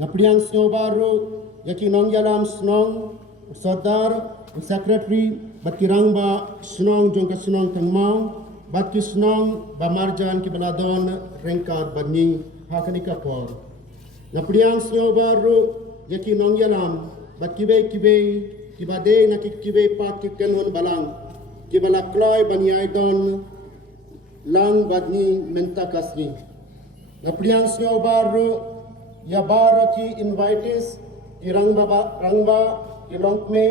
Napriang Snowbaru, Yaki Nong Yalam Snong, Sardar, Secretary, Batirangba, Snong Jongka Snong Tangmau, Batki Snong, Bamarjan Kibaladon, Renkar Badning, Hakanika Por. Napriang Snowbaru, Yaki Nong Yalam, Batkibe Kibe, Kibade Nakikibe Pat Kikenhon Balang, Kibalakloy Banyaidon, Lang Badni Mentakasni. Napriang Snowbaru, ya baraki invites ki rangba ki longme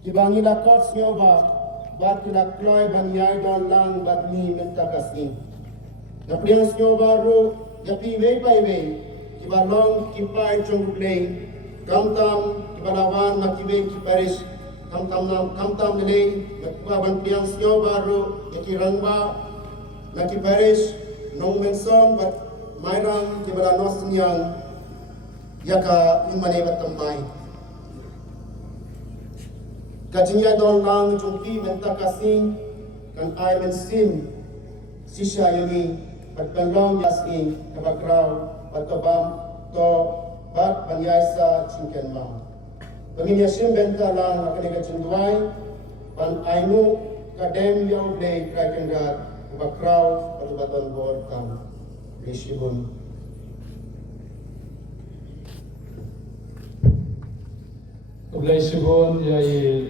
ki bangila kot snyoba bat ki la kloy ban yai don lang badni menta kasni na priang snyoba ro ya pi wei pai wei ki ba long ki pai chong play kam ki balawan na ki wei ki paris kam tam le na kwa ban priang snyoba ro ya ki rangba na ki paris nong mensong bat Mairang kibala nosnyang yaka imane batamai kajinya don lang jumpi menta kasing kan ai men sim sisha yoni patkanlong yasin kabakraw patobam to bat panyaisa chinken ma paminya sim benta lang akane kajindwai pan ainu kadem yaw blay krakengar kabakraw patobatan bor kam Rishibun. Rishibun yai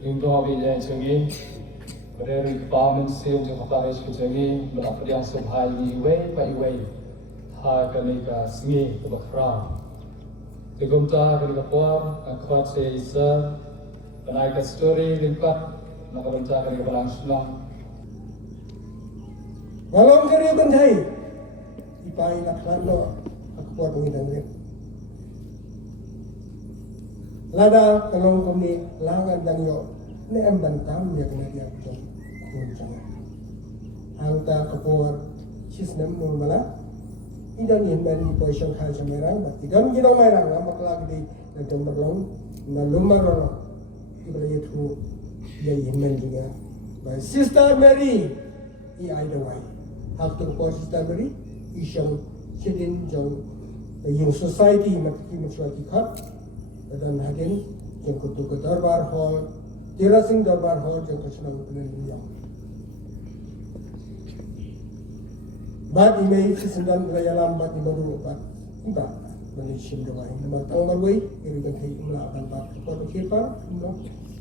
ingdobi yai changi. Beri pamen sil jeng kaparish changi. Berapadiang subhai ni way by way. Ha kanika singi kubakra. Tigumta kanika puam akwat se isa. Kanaika story limpat nakabanta kanika balang sunang. Walang kari bantai. Ipai naklando aku buat pengidan rin. Lada kalong kami langan dan yo ne embantam ya kena dia jom kuncang. Angta kapur cis nem mun mala. Idan yin ban ni poisong khal samerang bat idan ginong merang amak lagi di nagam berlong na lumarono ibra yetu ya yin men juga. By Sister Mary I Idawai. Hak tu kapur Sister Mary isang sidin jang yung society matiki mencuati khat dan hadin yang kutu ke darbar hall terasing darbar hall yang kesenang penelitian bad imei sesendan rayalam bad ibaru bad iba menishim doai nama tangbar wei irigan thai umla ban bad ko kirpan umla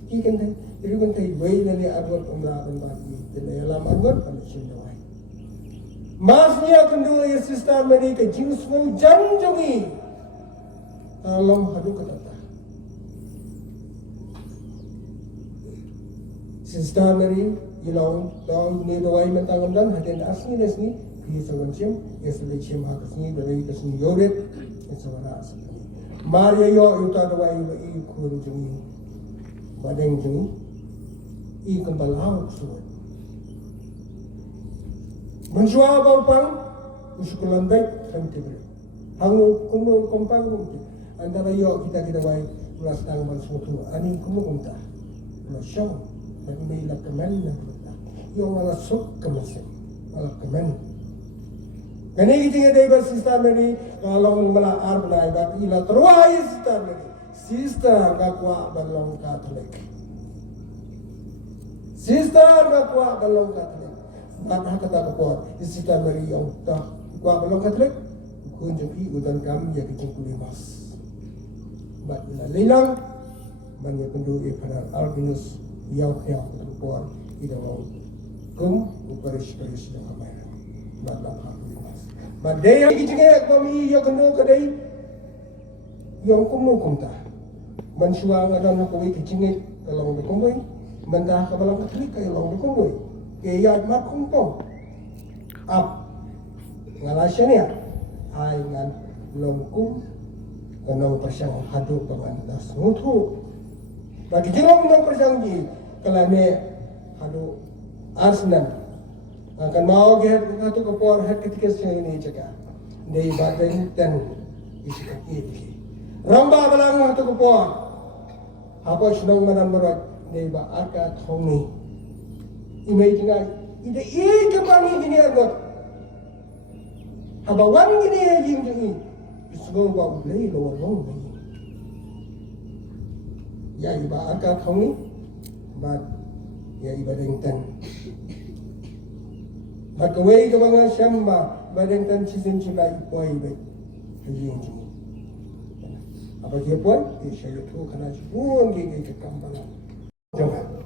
ikan thai irigan thai wei nani arwat umla ban bad rayalam arwat menishim doai Masnya kendua ya Sister Mary ke jing semua janjungi Alam hadu kata Sister Mary ilong daun ni doai mentangam dan hadin asni desni di sawancim ya sebecim hakasni dari kasni yoret ya sawara asni Maria yo yuta doai i kun jungi badeng jungi i kembalau suat Menjual bawang, usukulan baik kami tibri. Hangu kumu kompang kumti. Antara yo kita baik ulas tangman suatu ani kumu kumta. Ulas syong dan may lakaman na kumta. Yo malah sok kemasin, malah kemen. Kani kita nga day Sister Mary kalau malah arbna ibat ila terwai Sister Mary. Sister gakwa balong Katolik. Sister gakwa balong Katolik. Mata kata kuat, Sister Mary yang tak kuat belum Katolik, kunjung udan kami jadi kumpul mas. Bat lelang, banyak penduduk pada Albinus yang kuat tidak mau uparis yang ramai. Bat kumpul mas. Bat dia kita kami yang kena kedai yang kumta. Mensuang ada nak kau kecingit kalau berkumpul, mentah kabalang Katolik kalau berkumpul. Kaya mat kumpong ap ngalasya ay ngan longkung kanong pasyang hadu pamandas ngutu bagi jirong nang pasyang ji kalane hadu arsnan akan mau gehet hatu kapor het ketika siya ini jaga dei baden ten isi kaki ramba balang hatu kapor apa sunong manan merot dei ba arka thongi imay tingay ida ika bangi gini argot habawan gini yung Isgo wa ulei lo lo nei. Ya iba aka thongi but ya iba dengtan. Makaway ka mga siyamba badengtan chisin chilai poi be. Hayeng ji. Apa dia pun dia itu kena pun gigi ke kambalan. Jangan.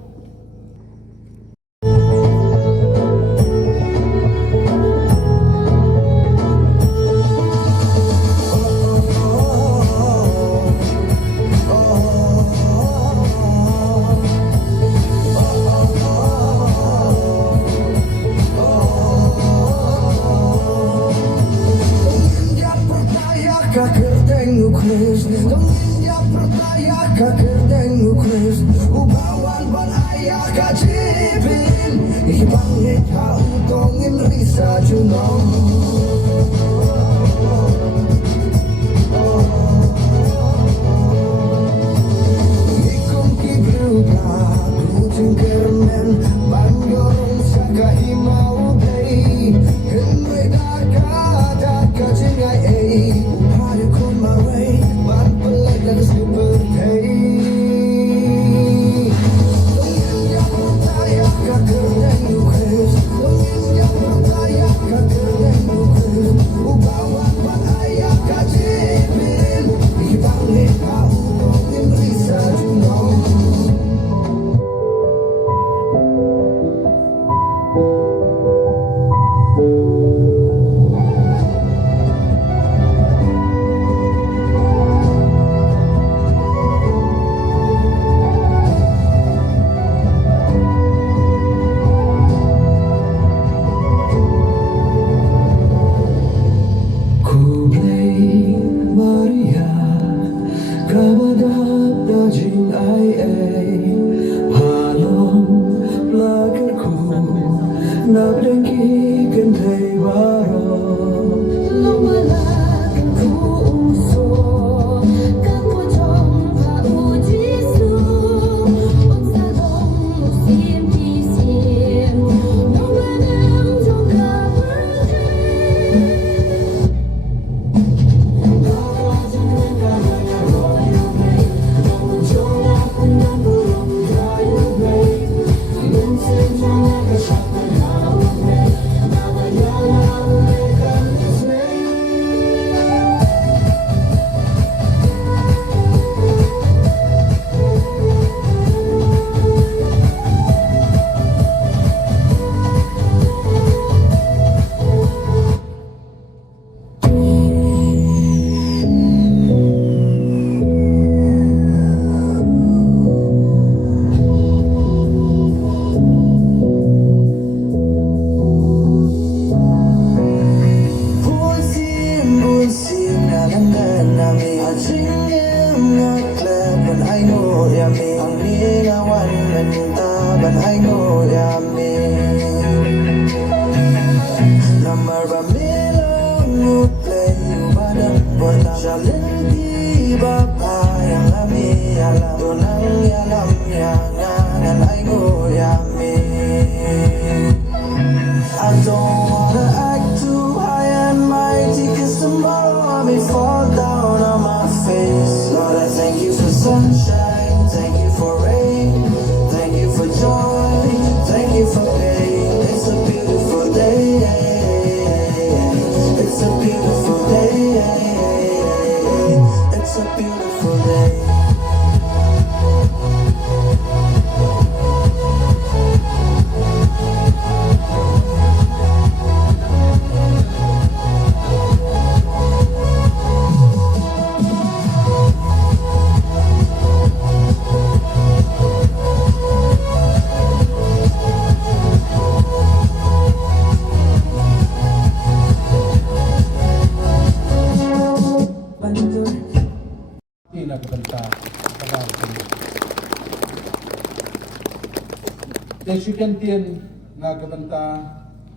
Desukan tien nga gabanta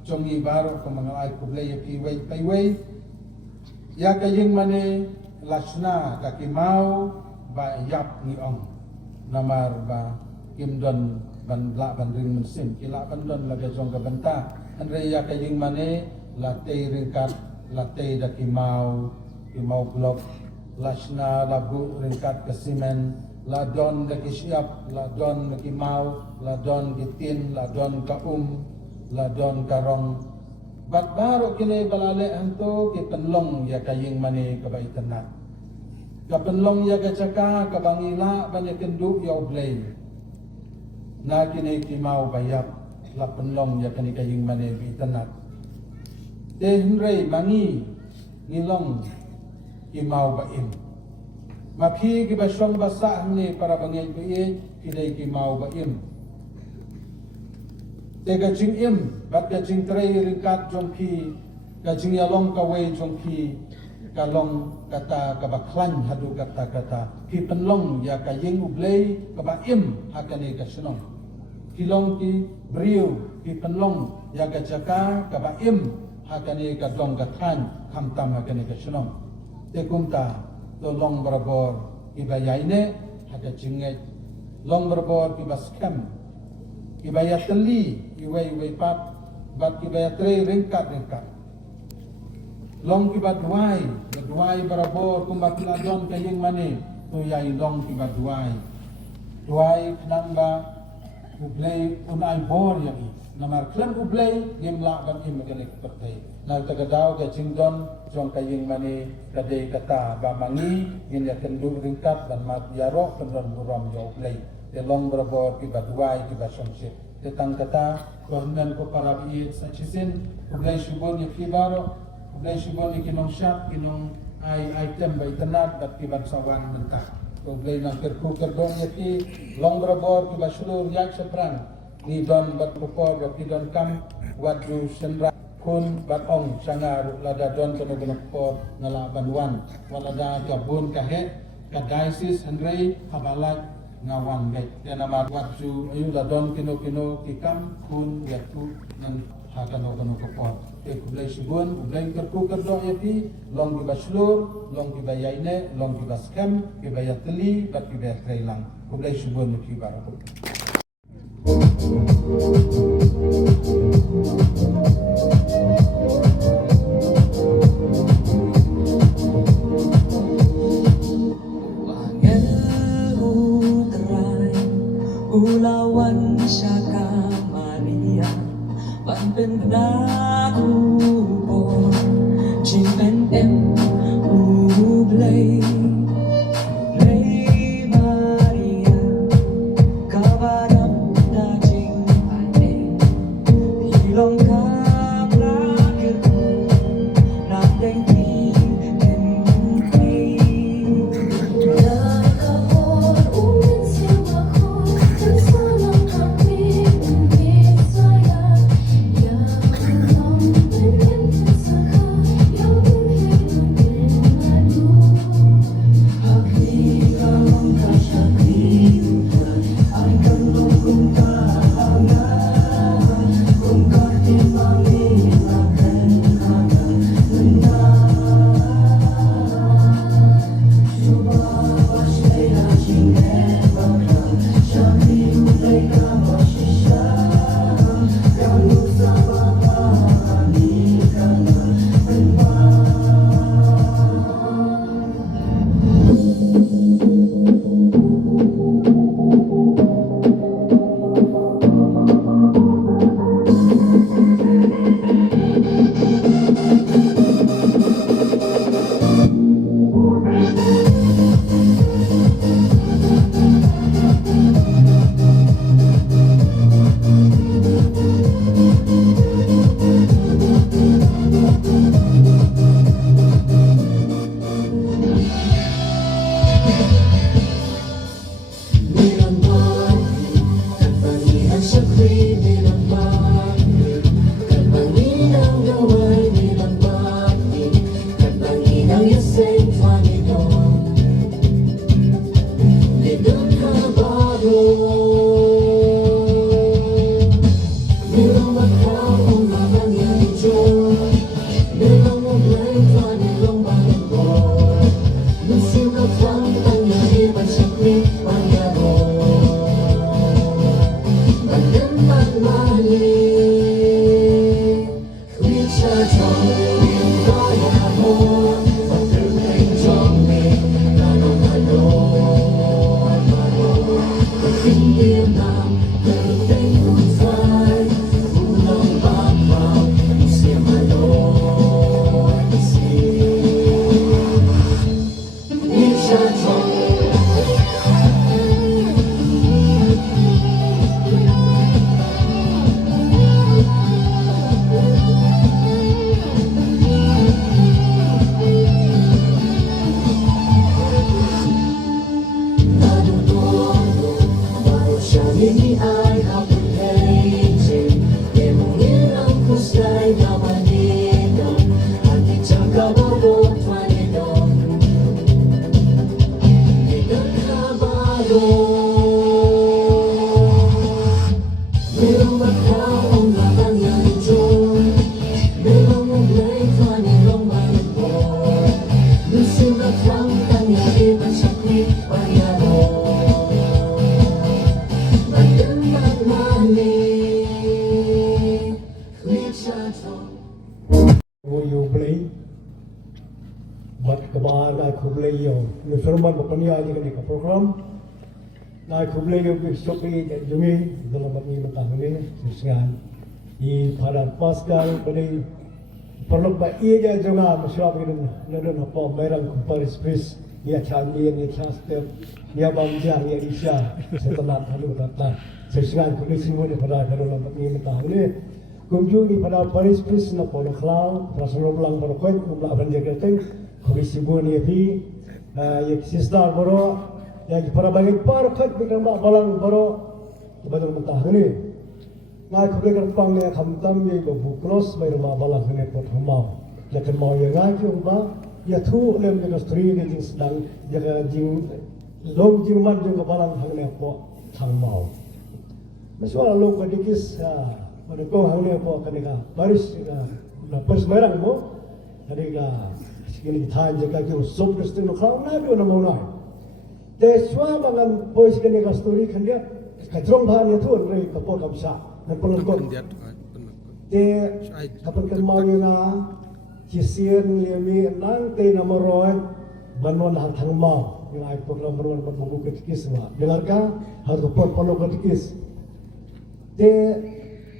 jongi baro ko mga ay kublay piway payway ya kayeng mane lasna kakimau ba yap ni ong namar ba kimdon banla bandring mesin kila bandon laga jong gabanta andre ya kayeng mane latay ringkat latay dakimau ki mau blok lasna lagu ringkat ke simen ladon ke siap ladon ke mau ladon ke tin ladon ke ladon ke rong bat baru kini balale hantu ki penlong ya kaying mani ke baitenat ke penlong ya ke caka ke bangila banyak kenduk ya oblay na kini ki mau bayap la penlong ya kini kaying mani baitenat Henry mangi ngilong ki mau baim maki ki basong basa ni para bangay biye kidai ki mau baim tega jing im bat ga jing tray ringkat jongki ga jing yalong kawai jongki kalong kata kabaklan hadu kata ki penlong ya kaying ublay kabaim hakani kasunong kilong ki brio ki penlong ya gajaka kabaim hakani kadong kathan kamtam hakani kasunong tekumta to long barabor ibayaine haka jinget long barabor ibaskem ibayat teli iwai pap bat ibayat tre ringkat long kibat duai barabor kumbat ladon kayeng mane to yai long kibat duai namba ublay unai bor yai namar klan ublay nimla ban im magalik pertai na tagadaw ka jingdon jong kayeng mani kadai kata bamangi in ya kendu ringkat dan mat yaro kendon buram ya ublay te long barabor ki baduai ki basongse te tang kata kohnan ko para biit sa chisin ublay shubon ya kibaro ublay shubon ni kinong shop kinong ay item bay tanat bat ki bansawan mentah ublay nang kerdong ya ki long barabor ki basulur yak seprang ni don bat pupor ki don kam wadu senra kun batong sangar lada don kono gonopor ngala banwan walada kabun kahe kadaisis hendrei habalak ngawan gai yana mat wadu ayu ladon kino kikam kun yatu nan hakano kono kopor te kublai subun ublai kerku kerdo yapi long di baslur long di bayaine long di baskem ki bayatli bat ki bayatreilang kublai subun ki barakut Ulawan Syaka Maria Banเป็นพระอุโบจิงเป็นเอ็มอุเบลMaria Kabaram na jing ane Hilong kam lakirku Nak dengki kenki Merong magkaong labang ng Diyon Merong ulay kanilong malibor Lusin at lang tangyari man sa kwipayaro Bayan magmali Kwitsatong you play but kabahan ay kublay yung nusarman mapaniya ni ka program na kublay yung sopi jungi dalam ni matahuni sisngan I paran pascal bali perlu ba iya jonga masyarakat ini nadon apa merang kumparis pris ya changi ni chaster ya bamjang ya isya setelah halu tata sisngan kublay semua ni pada dalam ni matahuni kunjungi pada Paris Pris na polo klau rasul lang baro koy umla ban jaga teng komisi boni fi ya sistar baro ya para bagi par khat bikan ba balang baro badal mentahni ngai khule kan pang ne kham tam ye go bu cross mai ma balang ne pot humau ya kan mau ya ngai ki ba ya thu lem ne stri ne jing sedang jaga jing long jing man jing go balang hang ne po thang mau maswa lo ko dikis pada kau hang ni apa kan ika baris na pers merang mo tadi ka segini than jaga ki sob deste no khaw na do na mo na te swa bangan boys kan ika story kan dia ka trong bhan ya thun rei ka po kam sa na pon kon te kapan kan mau na chisien lemi nang te na moroi banon hang thang mau yang ai program baron ban buku ketikis wa dengarka harus pon pon ketikis te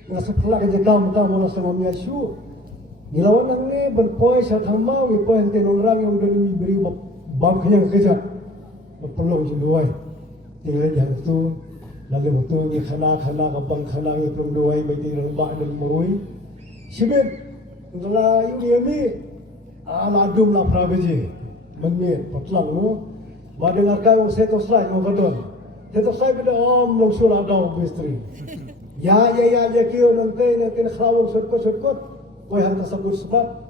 nasa pula kerja kau mentah mana sama miasyu nilawan nang ni berpoi sa thamau i poi hante nongrang yang dari beri bab kenyang kerja perlu jual tinggal yang tu lagi betul ni khana kabang khana yang belum duai bagi rembak dan murui sibit ngala yu ni mi aladum la prabeji menit patlang no ba dengar kau seto slide mo kadon seto slide bida om long sura dau bistri ya kio nanti khlawong surkot koi han ka sabut sebab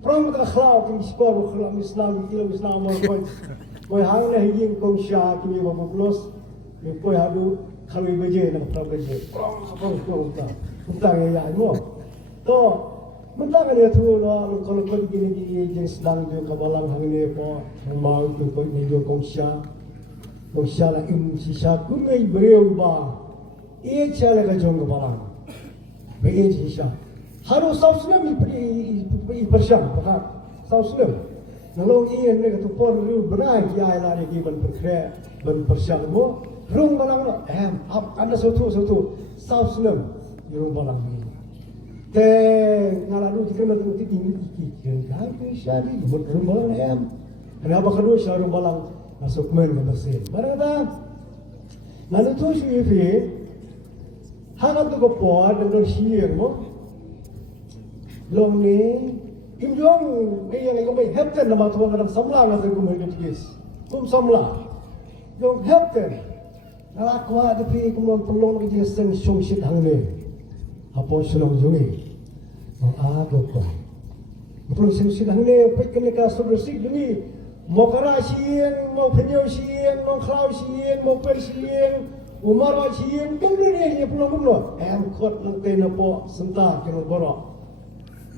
prom ka khlaw ki skor khlam islam mo koi hang le hing kong sha ki mo blos ni koi hadu khalui beje na prom beje prom ta ya mo to mentang dia tu lo kalau kau begini je sedang je kabalang hang ni po mau tu koi ni jo kong sha la im sisa kumei breu ba ये चले का जोंग बाला बेज हिशा हारो साउसलम ई परशाम पका साउसलम नलो ई ने का तो पर रु बनाई की आय ला की बन परखे बन परशाम मो रुंग बाला नो एम अब अंडा सोतु साउसलम रुंग बाला te ngala lu dikena tu ti ki ka ke shari bot ruंग बाला M kenapa kedua syarung balang masuk men ke mesin barada lalu tu syi hangat tu kepuar dengan siang mo long ni im jong ni yang ko mai hepten nama tu kadang samla na tu mai kis kum samla jong hepten ala ko ada pi kum pelong ki seng song shit hang ni apo selong jungi a ko ko pelong seng shit hang ni pe kem ka so bersih ni mo kara siang mo penyo siang mo klau siang mo per siang umar wa siang kum ni pelong kum lo em khot nang te na po senta ki no boro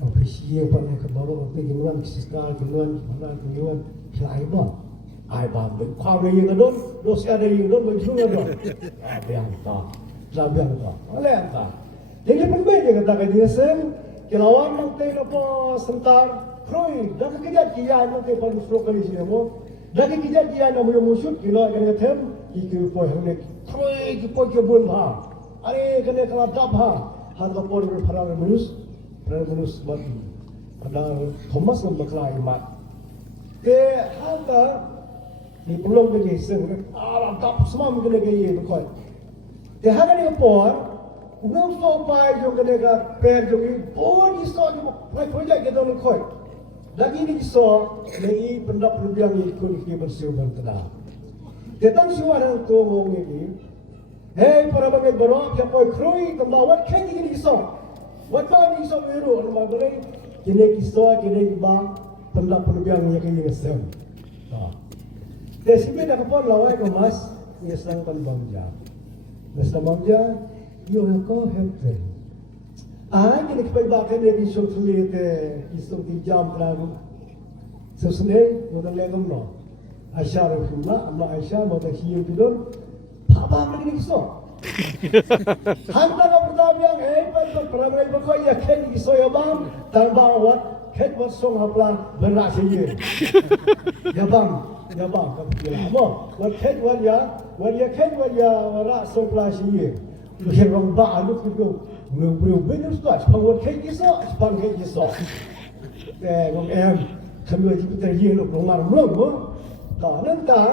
Ofisiye pa na kabaro pe ginuan kisikal ginuan mana ginuan sai ba ai ba ben kwa le yin don do sia de yin don ben chu na do biang ta la biang ta ale ta jadi pun be je kata dia sen kelawan nang te na po sentar kroi dak kijat kiya nang te pan sro kali sini mo dak kijat kiya na mo musut kilo kan tem iku po hang ne kroi ki po ke bon ba are kene kala dap ha han ka por phara menus Revolusi baru, ada Thomas memberklai mat. Ke harga di pulau begini seng, alam tak semua mungkin lagi ye berkoi. Ke harga ni apa? Unang sopai jo kena ka per jo ni, bodi so jo projek kita nak koi. Lagi ni so, lagi pendap lebih yang ikut ni bersih bertenang. Datang suara tu ngomong ni, hey para bagai berok, siapa krui kembawat kaki ni so. Waktu ni so biru, nama beri kini kisah kini bang pendap penbiang yang kini ngesem. Desi beda kapal lawai kemas, ni sang tan bangja. Basta bangja, yo ko hempe. Kini kipai bakal ni kisah sulit kisah jam lalu. Sesuai, orang lelaki no. Aisyah Rasulullah, amma Aisyah mau tak hiu pidon, apa lagi kisah? Hanta ka pertama yang peramai berkoi ya ken kisah ya bang, tanpa awat ken wasong hapla berak sih. Ya bang, kapila. Amo, wat ken wat ya ken warak song pla sih. Lukian orang ba alu kido, belum benar sudah. Sepang wat ken kisah. Ngom kami kita hiu lu rumah belum. Nanti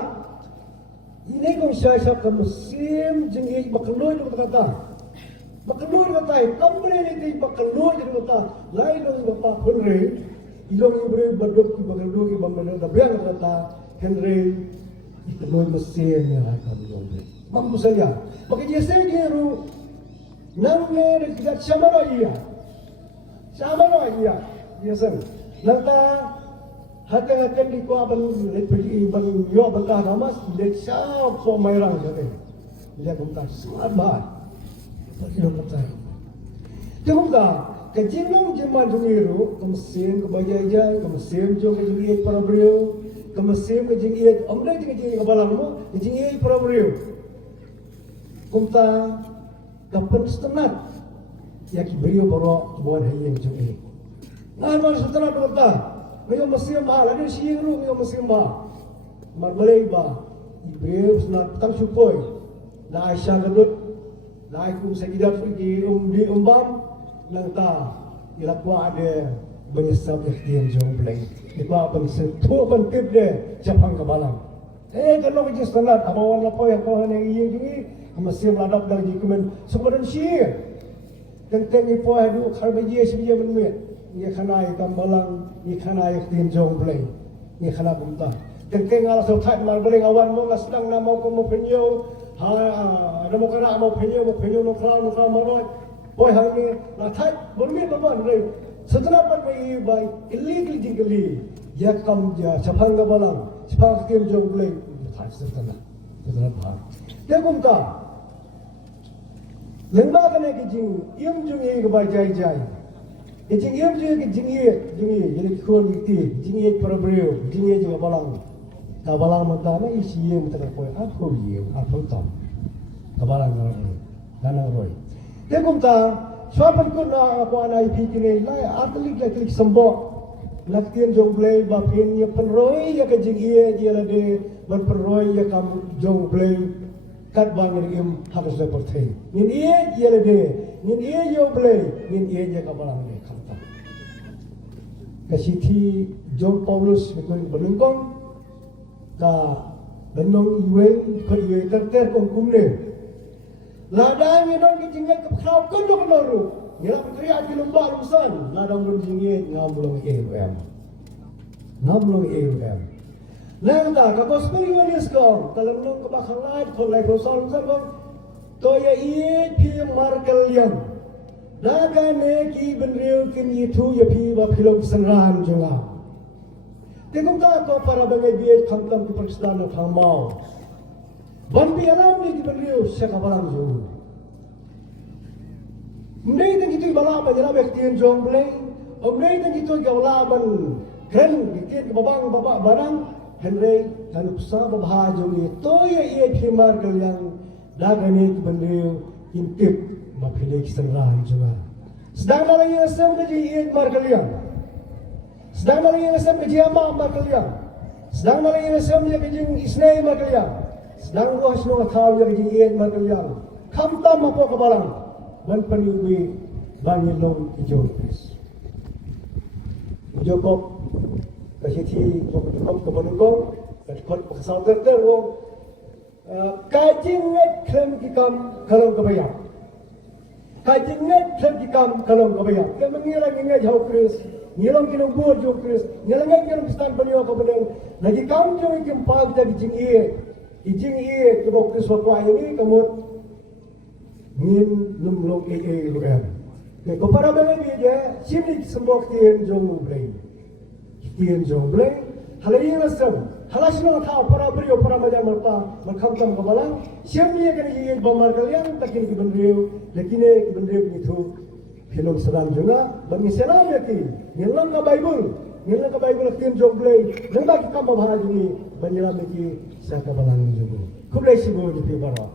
ini kau saya ke musim jengi bakaloi itu kata, company ini bakaloi itu kata, lain orang bapa Henry, ilong ibu berdok di bakaloi bamban ada biang kata Henry itu noi musim yang akan menjadi. Mampu saja. Bagi saya kira, namanya kita sama lagi ya, biasa. Nanti hati-hati di kuah ban yo bantah ramas lek siap so mairang jate dia bantah sabar bagi lo kata tengok dah kejinong jeman jungiru kemesin kebayai kemesin jo kejingi para beliau kemesin kejingi amre kejingi kebalangmu kejingi para beliau kumta kapan setengah ya ki beliau boro buat hayang jungi ngan setengah kumta ngayon masih mahal, ada siang lu ngayon masih mahal. Marbalay ba? Ibrahim na tang supoy. Na Aisyah gadot. Na ikum sa gidat di umbam nang ta ilakwa ada benyesap ikhtiar jong blay. Ikwa bang sentuh ban tip de Jepang kabalang. Kalau kita standar abawan lapoy ako hanay iyong jungi masih meladap dah di kumen sepadan siang. Tentang ipo hadu karbaji siya menmet. Ia khanai tambalang, ia khanai tim jong play, ia khana bumta. Tengkeng ala sotai marbeling awan mo ngasdang na mau ko mo penyo, ada mo kana mo penyo no klau maroi. Boy hangi na thai burmi baban rei. Setelah pat mai bai illegal jingli, ya kam ja chapang balang, chapang tim jong play. Thai setelah ba. Dia bumta. Lengba kana ki jing, im jung ye ko bai jai. Jing yam jungi jadi kau ngerti jingi perabrio jingi juga kabalang mentana isi yam tak kau apa tam kabalang orang dana roy. Tengok ta siapa pun aku anak IP kini lai atlet klik sembok laktian jong play bapin ya penroy ya ke jingi dia lade berpenroy ya kamu jong play kat bangir im harus seperti ini dia lade ini jong play ini dia kabalang ni. Kasiti John Paulus ikon benungkong ka benung iwe ko iwe terter kong kumne ladang ngon kijingai kapkau kono konoru ngira putri ati lomba lusan ladang bunjingi ngamulong nang ta ka gospel yunis ko talangnong kabakalat ko lai prosol lusan ko to ya iye pi markel yang Naga neki benriu kin itu ya pi wa pilok senran junga. Tengok tak kau para bangai biar kamtam di peristana thamau. Ban pi alam ni benriu siapa balang jung. Mendai teng itu balang banjara bektian jong bleng. Mendai teng itu gawla ban kren bikin babang babak barang Henry kan usah babah jong itu ya ia pi mar yang naga neki benriu intip mapilih senran juga. Sedang dalam yang sem kerja iat mar kalian. Sedang dalam yang sem kerja ama mar kalian. Sedang dalam yang sem kerja isnai mar kalian. Sedang ruas no tahu yang kerja iat mar kalian. Kam tam apa kebalang. Man peniwi bangin long hijau pres. Hijau kop kasih kop kemenungkong kasih kesal terter wong kajing net krem kikam kalau kebayang. Kajinget terjikam kalau kebayang. Dia mengira ingat jauh Chris, ngilang kinong buat jauh Chris, ngilang kinong pistan penyo ke bedeng. Lagi kamu jauh ikim pag kita ijing iye kebok Chris waktu ini kamu ngin lumlong luem. Kepada bagi dia, sini semua kian jauh bleng, hal ini nasam. halas nang tao para brio para maja marta markham kam kabalang siam ni kan ye bomar kalian takin ki bendrio lekine ki bendrio ni thu film seram juga bagi seram ya ki ngelang ka bible tin joglei nang ba ki kam bahara jungi banyiram ki sa kabalang juga kublai sibo di pibara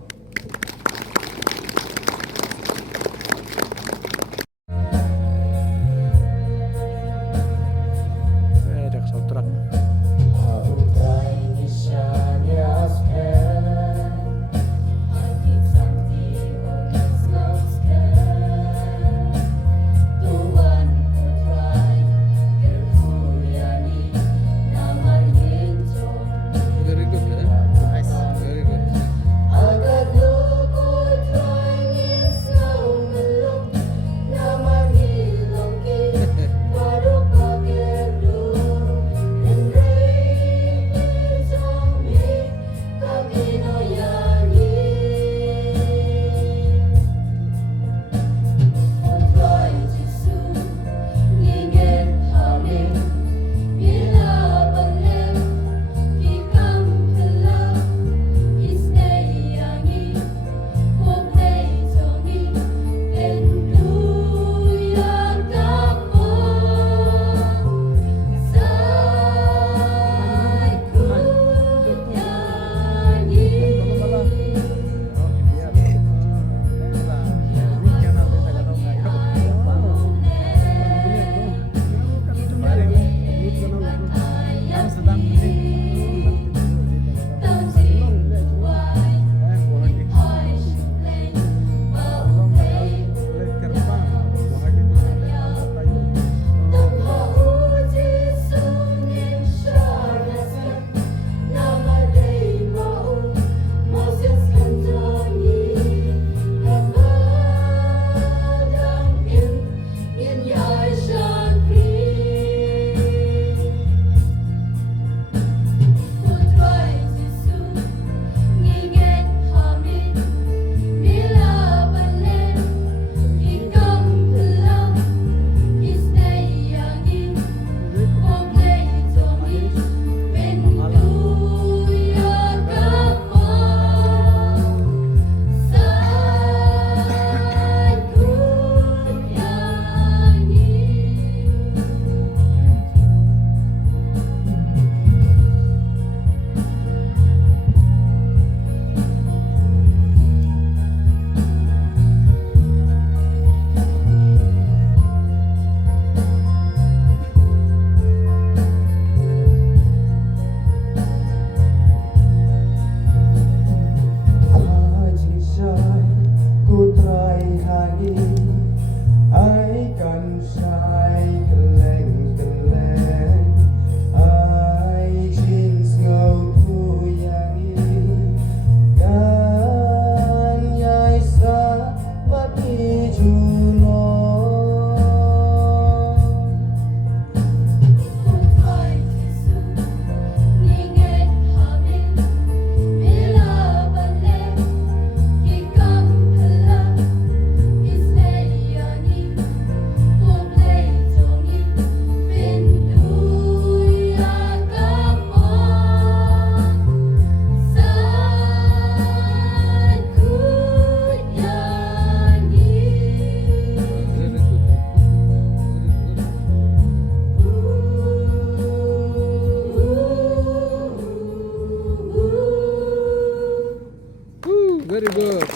Very good.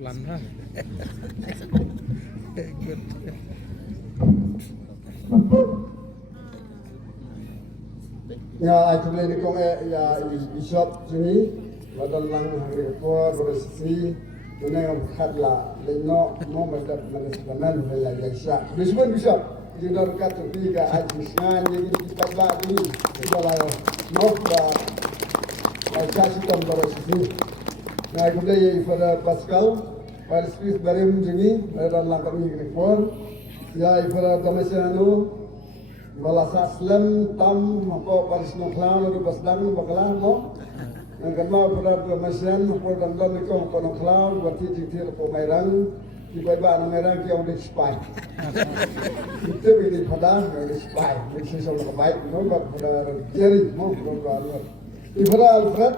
Pelan ha. Good. Ya, actually ni kong ya bishop sini, badan lang hari ko berisi, mana yang khadla, leno mo macam mana sebenarnya bela jasa. Bishop, jindar kata tiga haji sengaja di tabla ini, kalau no kasih tambah berisi. Nah, kemudian pada Pascal, pada spesies barim sini, badan lang kami rekor, ya pada Damasceno. Balasa slam tam apa paris no clown atau basdang bakalan mo ang kanma pada Damasceno po damdam ko no clown wati jitir po mayrang di bawah merah yang di spy. Itu ini pada di spy, ini sesuatu kebaik, nombor pada Jerry, mau nombor. Di pada Alfred,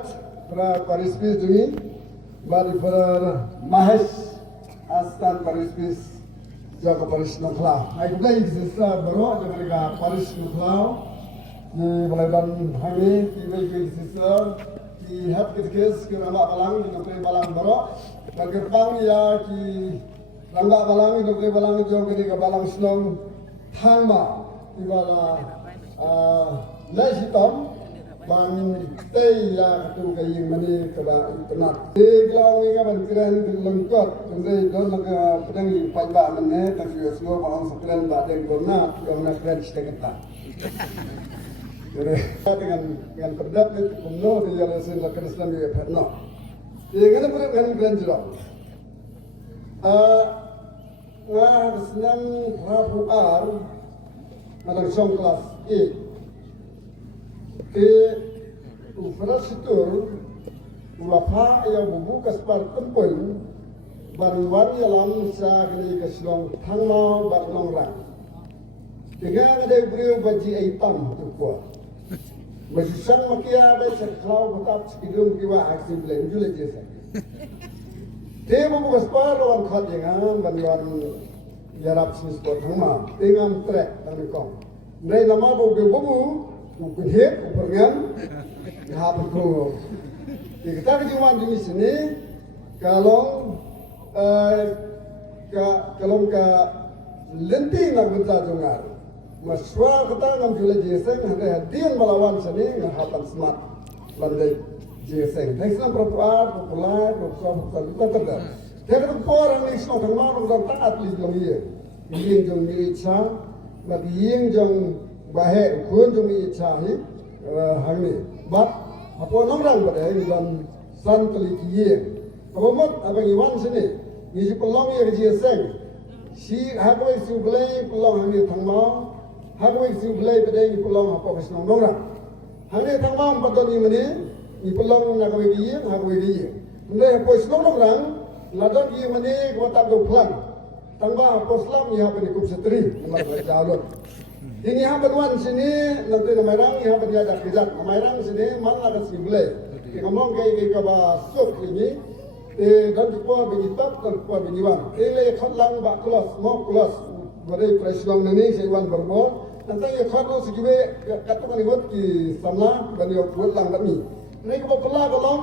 pada Paris Peace ini, pada Mahesh, Astan Paris Peace, jaga Paris Nuklau. Aku dah eksisa baru jaga Paris Nuklau. Di Baladan Hangi, di eksisa. Di hat kes ke rangga balang di negeri balang baru dan gerbang ya di rangga balang di negeri balang jauh ke balang senong thangma di bala lehitam ban tei ya tu ke yang mani ke ba penat di gelau inga ban keren lengkap dari don naga pedang yang pajba mane tapi semua balang sekeren ba den korna yang nak keren sedekatan. dengan perdat itu kuno di jalan sini lakukan Islam dia pernah. Ia kan dengan granjero. Senang rapuar dalam song kelas E. Ke infrastruktur ulapa yang membuka separ tempel baruan yalam sa kini keselong tangma barnong rang. Dengan ada beliau baji aitam tu kuat. Masih makia baca kalau betap sekidung kiwa aksi belen jule jesa. Temu bukas parawan khat jangan bantuan yarap sis pot hama tengam trek dan kong. Nai nama buku buku hip upergan hapun kong. Kita kejuan di sini kalau ke lenting nak bentar jongar. Maswa kata ngam jule jeseng hande hadian balawan sini ngahapan smart landai jeseng. Thaisna propuar popular propsam terda. Dia kata orang ni semua orang orang taat li jong ye. Ying jong mi cha bagi ying jong bahe kun jong mi cha hi hangni. Bat apa orang pada dalam san teli ye. Apa mot abang iwan sini ni pelong ye jeseng. Si hagoi sublai pelong hangni thangma Hagway si belai pada ni pulang apa kesnong dongrak. Hanya tamam pada ni mana ni pulang nak kawin dia, hagway dia. Mula apa kesnong dongrak, ladon dia mana kau tak tahu pulang. Tambah apa Islam ni apa ni kup seteri, nama berjalur. Ini apa tuan sini nanti nama orang ni apa dia ada kerja. Nama orang sini mana ada si belai. Kita ngomong kaya sup ini. Dan kita berjibab dan kita berjiwan. Ele khatlang bak kelas, mau kelas. Beri presiden ini sewan berbor. Nanti ya kalau sekiwe katakan ikut di sana dan dia buat lang kami. Ini kalau kelah kolom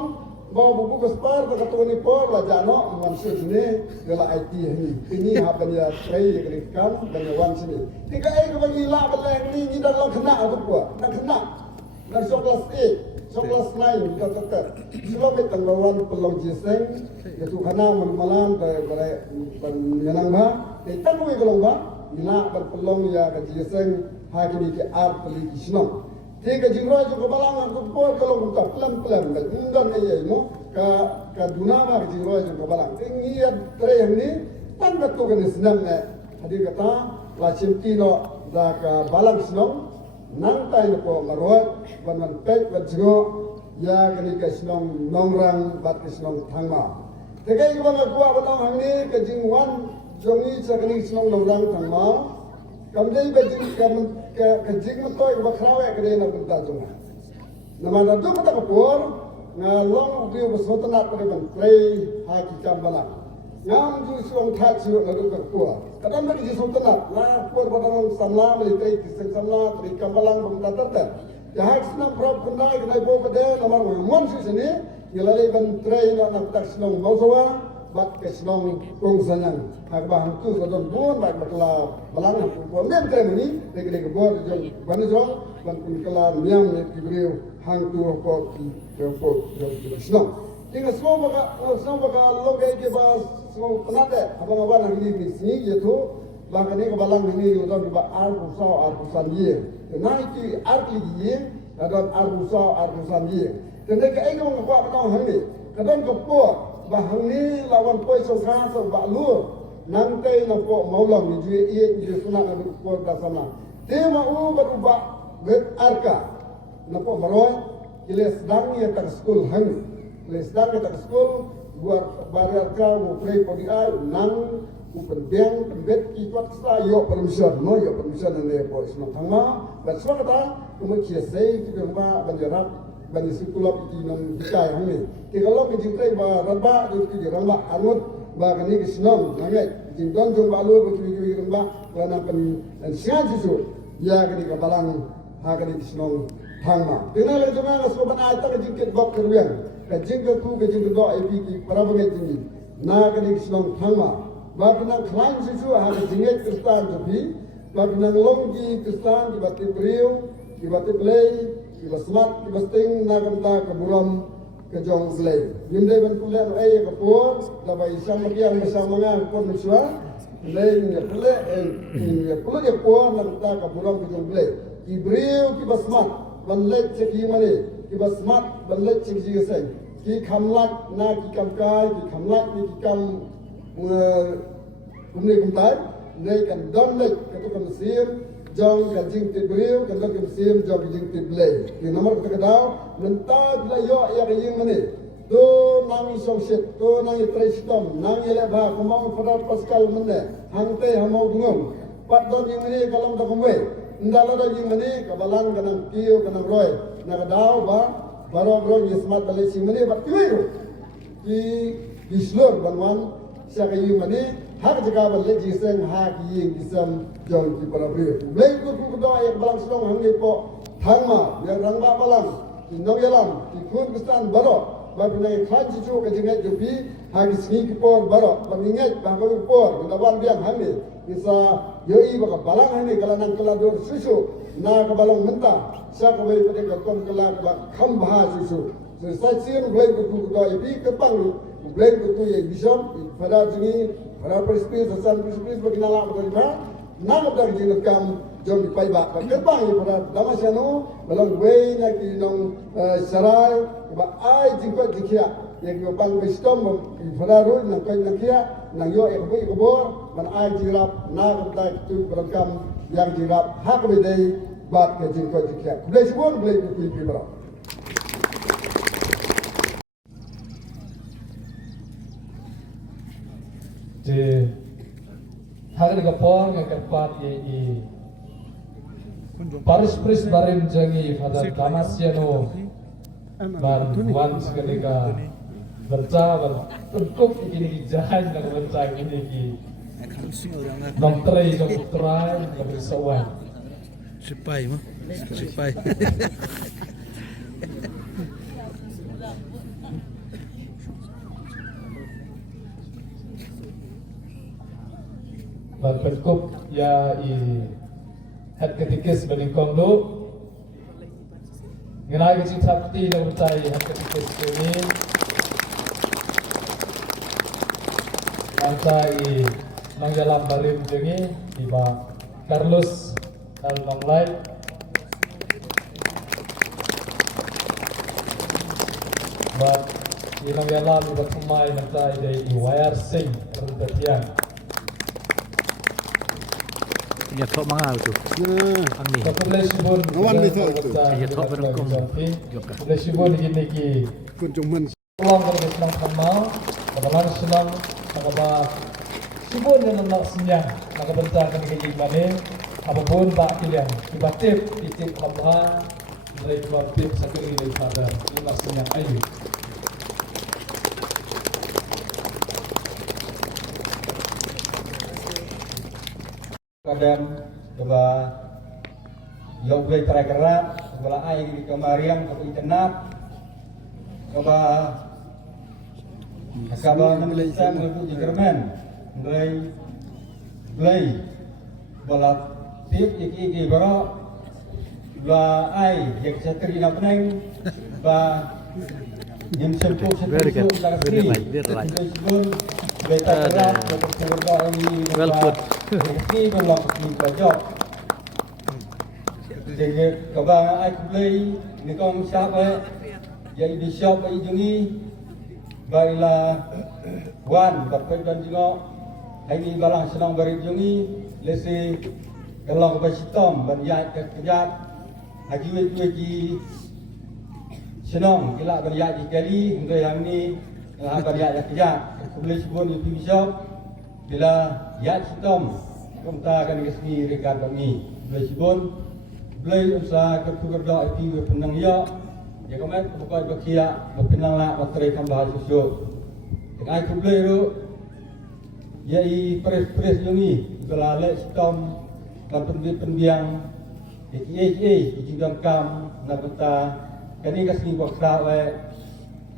bawa buku kespar katakan ini por lah jano mansur sini adalah IT ini. Ini apa dia tray kerikan dan wan sini. Tiga kalau gila beleng ini dalam kena apa kuat? Nak kena. Dan kelas A, kelas 9 kita tetap. Sebab itu tanggawan pelong jeseng itu karena malam dari menyenang bah. Kita boleh kalau bah. Ina berpelong ya kejiseng hari ke art peli kisno. Tiga jingro juga balang aku por kalau buka pelan enggak ya imo ka dunama jingro juga balang. Tinggi ya tren ni tanda tu kan senang ne. Hadi kata la cintino da ka balang sno nang tai ko marot banan pek bajgo ya kani ka sno nongrang bat kisno thangma. Tiga ko ba kuwa balang hangni ke jingwan Jongi sakni senong nonggang tangma, kamjai bajing kajing matoy bakrawe kade na bunta jonga. Nama nado kata kapur ngalong diu besotanat kade bantrei haki kambala. Ngam ju suang that ju nado kapur. Kadang bagi ju sotanat la pur badang samla melitei kiseng samla tri kambalang bunta terter. Jahak senang prop kendai kendai bo kade nama ngomong su sini ngelalai bantrei na nak senong bausawa. Bat kesenong kong sanang agbahang tu kadon bon bat bakla balang ko mem krem ni deg bor jong banjong ban kun kala miam ne kibriu hang tu ko jong senong tinga semua baka logai ke bas semua penade abang abang ni sini yetu bangani ke balang ni lodon ba ar pusan ye naiki ar ye kadon ar pusan ye tende ke ai ko ngwa ba hang ni kadon ko po bahang ni lawan poi songkha so ba lu nang kai na ko maulam ni ju ye ju suna na ko da sama te ma u ba ba bet arka na ko maroy ile sedang ye tak school hang ile sedang ye tak school buat bariar ka mo play po di ai nang pendiang penbet ikut sa yo permission ne po isno thangma ba swakata kemudian saya kita ba banjarat bani sikulap iti nom dikai hangni ti kalau ke jingkai ba ramba di ramba anut ba kani kisnom nangai jingdon jong balu ba ki ramba ba na pen sian jisu ya kani ka balang ha kani kisnom thangma dinala jama so bana ta jingket bok kerwian ka jingka ku ke jingka do ai ki para bangai tinggi na kani kisnom thangma ba pinang klaim jisu ha ka jinget kristan tapi ba pinang longgi kristan di bati priu di bati play di basmat di basting na kanta ka buram ke jong play yimde ban kulen ai ka por da ba isang magiang masang mga kon miswa play ni play ni play ya por na kanta ka buram ke jong play ki priu ki basmat ban let che ki mane ki basmat ban let che ji sai ki khamlat na ki kamkai ki khamlat ni ki kam kumni kumtai nei kan don lek katu kan sim jong kan jing ti briu kan lek kan sim jong jing ti blay ni nomor ka daw nenta bla yo ya ka ying mani to nang song set to nang trai stom nang ele ba kumang pada paskal mane hang te hamau dungom pat don ying mani kalam ta kumwe ndala da ying mani ka balang kanang kiyo kanang roy na ka daw ba baro bro ni smart bale sing mani ba tiwero ki islor banwan siya kayo mani, hak jaga balik jiseng hak ying isam jong ki para brio. Blay ko doa yang balang silong hangi po thangma yang rangba balang inong yalam ikun kestan baro ba pinay khan chichu ka jingai jupi hak sni ki por baro pangingat ba ko por ndawan biang hangi isa yoi ba balang hangi kala nang kala dor susu na ka balang menta siya ka bai pade ka kon kala ka khambha susu so sa sim blay ko doa ibi ka pang blay ko tu ye bishop pada jingi pada perspes asan perspes baginala betul ba na ka jingat kam jom dipai ba ka bang ye pada damasyano balang wei na ki nong sarai ba ai jingko dikia yang yo bang wisdom pada ru na kai na kia na yo e ko ko bor man ai jirap na ka tu berkam yang jirap hak be dei ba ka jingko dikia blai sibon blai ku pi ba de hari ka por nga kerpat ye i paris pris barim jangi pada damasyano bar wan sekali ka berca bar tengkuk ini jahan na berca ini ki dokterai dokterai bersawan Sipai mah. Sipai. berperkup ya i hat ketikis beningkong lu ngenai ke cipta dan percaya hat ketikis ini percaya nang dalam barim jengi tiba Carlos al Nonglai buat ilang dalam iba kumai percaya dari iwayar sing rentatian Punya tok mangal tu. Ang ni. Kapulesibon Ngawan ni tok tu. Iya tok berukung. Kapulesibon gini ki kunjungan ulang dari senang kamal kamalan senang nakaba sibon yang nak senyang nakabenta kan ke imane apapun tak kilian tiba-tip titip Allah dari tiba-tip sakit dari sadar ini senyang ayu kadang coba yok boleh tergerak coba air di kemarian coba internet coba kabar Malaysia menuju Jerman mulai play bola tip iki baru ba ai yang setri nak neng ba yang sempuh Very good. Very right. Very right. Well put. Ini belum dibajak. Jadi kalau ai play ni kau siapa? Jadi di shop ai jungi baiklah wan dapat dan juga hari balang senang beri jungi lesi kalau bersitom banyak kerja haji weki senang gila banyak kali untuk yang ni banyak kerja boleh sebut di shop bila ya sitom kumta kan kesni rekan kami boleh sibun boleh usaha ketukerda itu penang ya ya kemet bukan bakia penang lah materi tambah susu dengan itu boleh tu ya pres ini kalau lek sitom kan penbiang Ijingan kam na punta kani kasni waksa we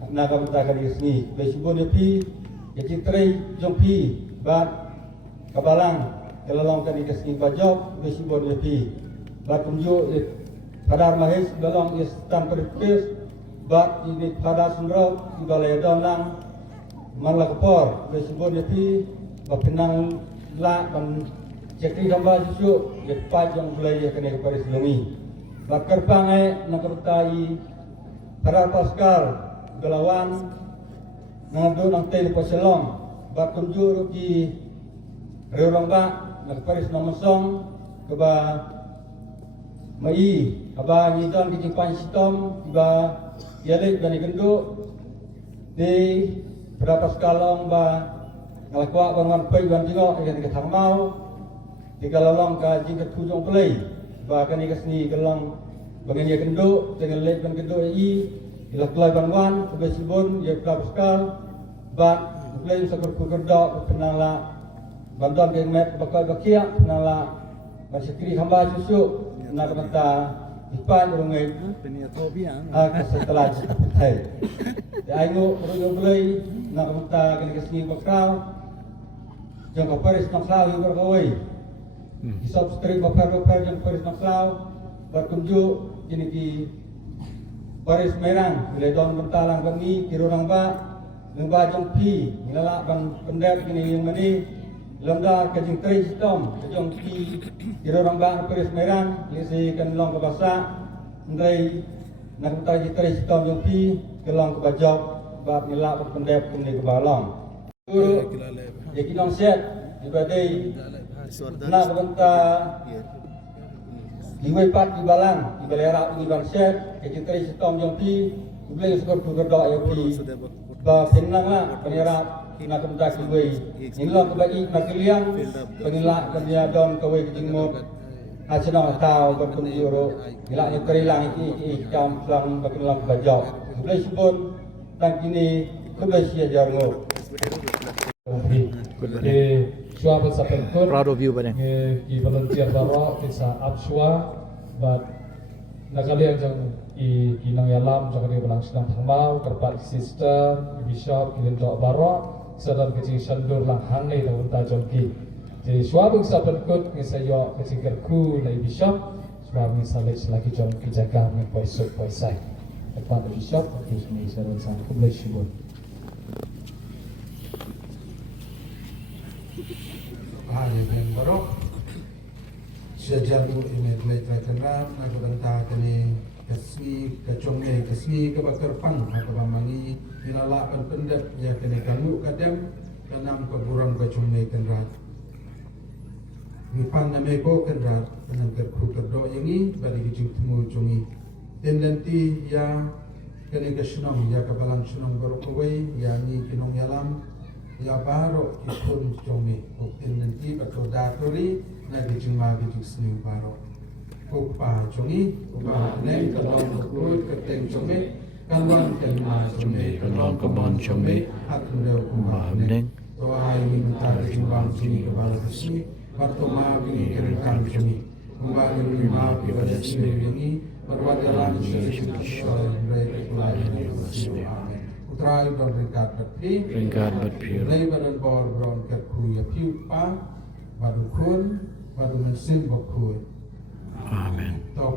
na punta kani kasni besibon pi yakin tray jompi bat kabalang kelalong kani kasni bajok besibon pi bat tunjuk kadar mahis balong is tan perpes bat ini pada sunrot di balai donang manla kepor besibon pi bapenang la ban Cekri gambar susu, jepat yang belai kena kepada selumi. Bakar pangai nak bertai para Pascal gelawan ngadu nang tele paselong. Bakunjur di reorang ba nak paris namasong keba mai aba nyidon di jimpan sitom ba yale bani genduk di para Pascal long ba ngalakwa bangan pai ban jino yang ketang mau jika lalong ka jika tujong play bahkan ni kasni gelang bagian ya kenduk dengan lek ban kenduk ila kelai banwan besibun ya Pascal ba play sakor kugerda penala bantuan yang met bakal bakia penala basikri hamba susu na kamata ipan rungai setelah hai ya ayo rungai play na kamata kani kasni bakal jangka paris nak sawi berkawai Isap strip bakar yang paris maksau berkunjuk ini di paris merang bila don bentalang kami kirurang ba lembah jongpi nilala bang pendek ini yang mani lemda kajing teri sitom jongpi kirurang ba paris merang isi kan long ke basa ndai nak utai teri sitom jongpi kelong ke bajok ba nilala pendek ini ke balong guru ya kinong set ibadai nak benta liwai pat di balang di balera di bangset kecintri sitom jongpi boleh skor berdoa ya pi ba penang lah penyerap nak benta liwai inlah kebai nakiliang penilak kerja don kawai kejingmut nasional tau berkunjuru bila ni terilang iki jam selang berkelang bajau boleh sebut dan kini boleh sia jarngo Suara seperti Proud of you ba niya? i volunteer baro sa Absua but nakalian jang i kinang yalam jang ni balang senang thamau kerpat sister bishop kilin do baro sadar kecing sandur lang hangai lang unta jongki jadi suara seperti ngisayo kecing kerku lai bishop suara ngisalai selagi jongki jaga ngi poisuk poisai kerpat bishop terus ni sarun sang kublai shibun Hari yang baru sejak itu ini belajar kenal aku tentang kini kesmi kebakar pang aku bamangi inalakan pendek ya kini kamu kadang kenam keburan kecumai kenal mipan nama ko kenal dengan kerku kerdo ini bagi kijung temu jungi dan nanti ya kini kesenang ya kebalan senang baru kawai ya ni kinong yalam ya baru ikut jomi uktin nanti betul datori nagi cuma gitu seni baru upa jomi upa neng kalong berkuat keteng jomi kalong tema jomi Kalong kebon jomi hati leu kumah neng toa hai minta jimbang jomi kepala kesini waktu magi kirikan jomi kembali lima kepada seni ini berwadalan sesuatu yang baik pelajaran Amin. Utrai berringkat berpi, Ringkat berpir Lay badan bor bron kerku ya piu pa, badu kun, badu mensin bokun. Amen. Top